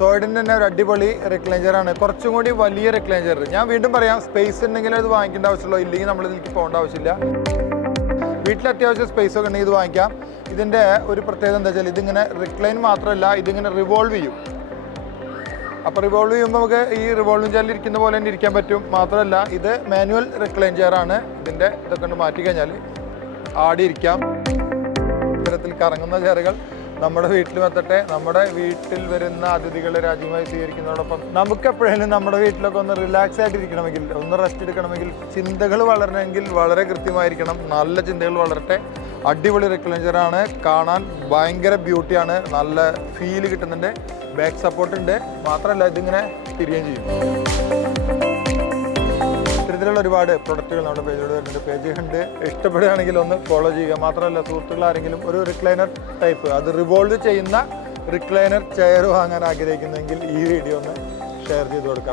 സോയിഡിൻ്റെ തന്നെ ഒരു അടിപൊളി റിക്ലൈനറാണ്, കുറച്ചും കൂടി വലിയ റിക്ലൈനർ. ഞാൻ വീണ്ടും പറയാം, സ്പേസ് ഉണ്ടെങ്കിൽ അത് വാങ്ങിക്കേണ്ട ആവശ്യമുള്ളൂ, ഇല്ലെങ്കിൽ നമ്മൾ ഇതിലേക്ക് പോകേണ്ട ആവശ്യമില്ല. വീട്ടിൽ അത്യാവശ്യം സ്പേസ് ഒക്കെ ഉണ്ടെങ്കിൽ ഇത് വാങ്ങിക്കാം. ഇതിൻ്റെ ഒരു പ്രത്യേകത എന്താ വെച്ചാൽ ഇതിങ്ങനെ റിക്ലൈൻ മാത്രമല്ല, ഇതിങ്ങനെ റിവോൾവ് ചെയ്യും. അപ്പോൾ റിവോൾവ് ചെയ്യുമ്പോൾ നമുക്ക് ഈ റിവോൾവിംഗ് ചെയറിൽ ഇരിക്കുന്ന പോലെ തന്നെ ഇരിക്കാൻ പറ്റും. മാത്രമല്ല ഇത് മാനുവൽ റിക്ലൈൻ ചെയറാണ്. ഇതിൻ്റെ ഇതൊക്കെ കൊണ്ട് മാറ്റി കഴിഞ്ഞാൽ ആടിയിരിക്കാം. ഇത്തരത്തിൽ കറങ്ങുന്ന ചെയറുകൾ നമ്മുടെ വീട്ടിലും എത്തട്ടെ. നമ്മുടെ വീട്ടിൽ വരുന്ന അതിഥികളെ രാജ്യമായി സ്വീകരിക്കുന്നതോടൊപ്പം നമുക്ക് എപ്പോഴേലും നമ്മുടെ വീട്ടിലൊക്കെ ഒന്ന് റിലാക്സ് ആയിട്ടിരിക്കണമെങ്കിൽ, ഒന്ന് റെസ്റ്റ് എടുക്കണമെങ്കിൽ, ചിന്തകൾ വളരണമെങ്കിൽ വളരെ കൃത്യമായിരിക്കണം. നല്ല ചിന്തകൾ വളരട്ടെ. അടിപൊളി റിക്ലൈനറാണ്, കാണാൻ ഭയങ്കര ബ്യൂട്ടിയാണ്, നല്ല ഫീല് കിട്ടുന്നുണ്ട്. ബാക്ക് സപ്പോർട്ട് ഉണ്ട്. മാത്രമല്ല ഇതിങ്ങനെ തിരിയുകയും ചെയ്യും. ഇത്തരത്തിലുള്ള ഒരുപാട് പ്രൊഡക്റ്റുകൾ നമ്മുടെ പേജിലൂടെ വരുന്നുണ്ട്. പേജ് കണ്ട് ഇഷ്ടപ്പെടുകയാണെങ്കിൽ ഒന്ന് ഫോളോ ചെയ്യുക. മാത്രമല്ല സുഹൃത്തുക്കൾ ആരെങ്കിലും ഒരു റിക്ലൈനർ ടൈപ്പ്, അത് റിവോൾവ് ചെയ്യുന്ന റിക്ലൈനർ ചെയർ വാങ്ങാൻ ആഗ്രഹിക്കുന്നെങ്കിൽ ഈ വീഡിയോ ഒന്ന് ഷെയർ ചെയ്ത് കൊടുക്കാം.